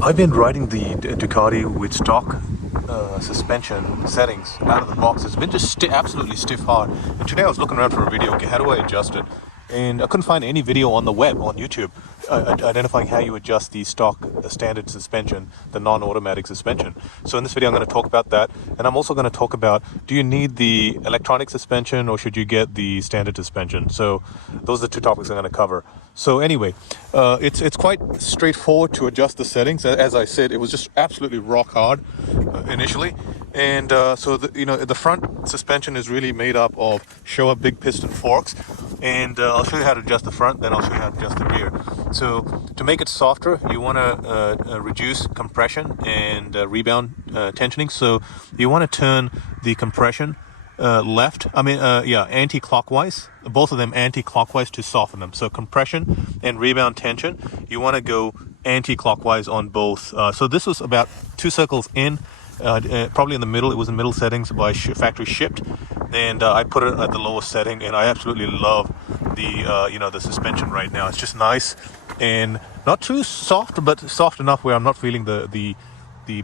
I've been riding the Ducati with stock suspension settings out of the box. It's been just absolutely stiff hard. And today I was looking around for a video. Okay, how do I adjust it? And I couldn't find any video on the web, on YouTube, identifying how you adjust the stock standard suspension, the non-automatic suspension. So in this video, I'm going to talk about that. And I'm also going to talk about, do you need the electronic suspension or should you get the standard suspension? So those are the two topics I'm going to cover. So anyway, it's quite straightforward to adjust the settings. As I said, it was just absolutely rock hard initially. And so the front suspension is really made up of Showa big piston forks. And I'll show you how to adjust the front, then I'll show you how to adjust the rear. So to make it softer, you want to reduce compression and rebound tensioning. So you want to turn the compression anti-clockwise, both of them anti-clockwise to soften them. So compression and rebound tension, you want to go anti-clockwise on both. So this was about 2 circles in, probably in the middle. It was in middle settings by factory shipped, and I put it at the lowest setting, and I absolutely love the suspension right now. It's just nice and not too soft, but soft enough where I'm not feeling the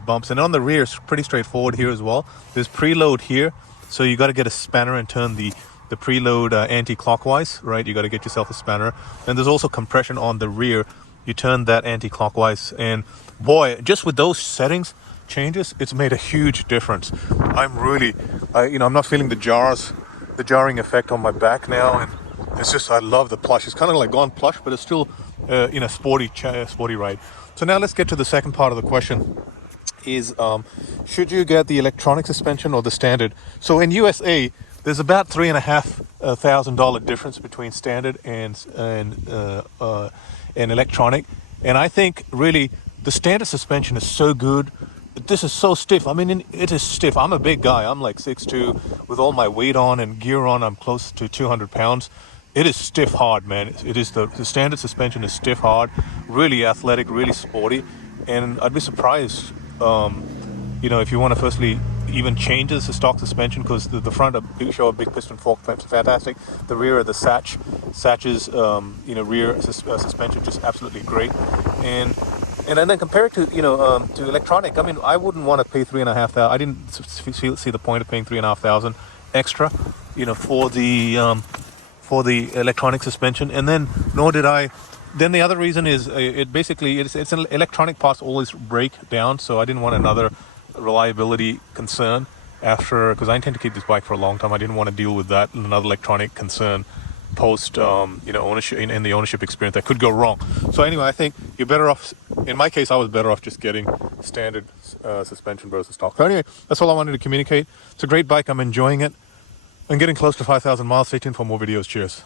bumps. And on the rear, it's pretty straightforward here as well. There's preload here, so you got to get a spanner and turn the preload anti-clockwise, right? You got to get yourself a spanner. And there's also compression on the rear. You turn that anti-clockwise, and boy, just with those settings changes, it's made a huge difference. I'm not feeling the jarring effect on my back now, and it's just, I love the plush. It's kind of like gone plush, but it's still sporty ride. So now let's get to the second part of the question. Is should you get the electronic suspension or the standard? So in USA, there's about $3,500 difference between standard and electronic, and I think really the standard suspension is so good. This is so stiff. I mean, it is stiff. I'm a big guy. I'm like 6'2", with all my weight on and gear on. I'm close to 200 pounds. It is stiff hard, man. It is the standard suspension is stiff hard, really athletic, really sporty, and I'd be surprised. If you want to firstly even change the stock suspension, because the front show a big piston fork, fantastic. The rear of the Satch's rear suspension just absolutely great, and then compare it to to electronic. I mean, I wouldn't want to pay $3,500. I didn't see the point of paying $3,500 extra, for the electronic suspension, and then nor did I. Then the other reason is it's an electronic parts always break down, so I didn't want another reliability concern because I intend to keep this bike for a long time. I didn't want to deal with that, another electronic concern post ownership, in the ownership experience that could go wrong. So anyway, I think you're better off. In my case, I was better off just getting standard suspension versus stock. So anyway, that's all I wanted to communicate. It's a great bike. I'm enjoying it. I'm getting close to 5,000 miles. Stay tuned for more videos. Cheers.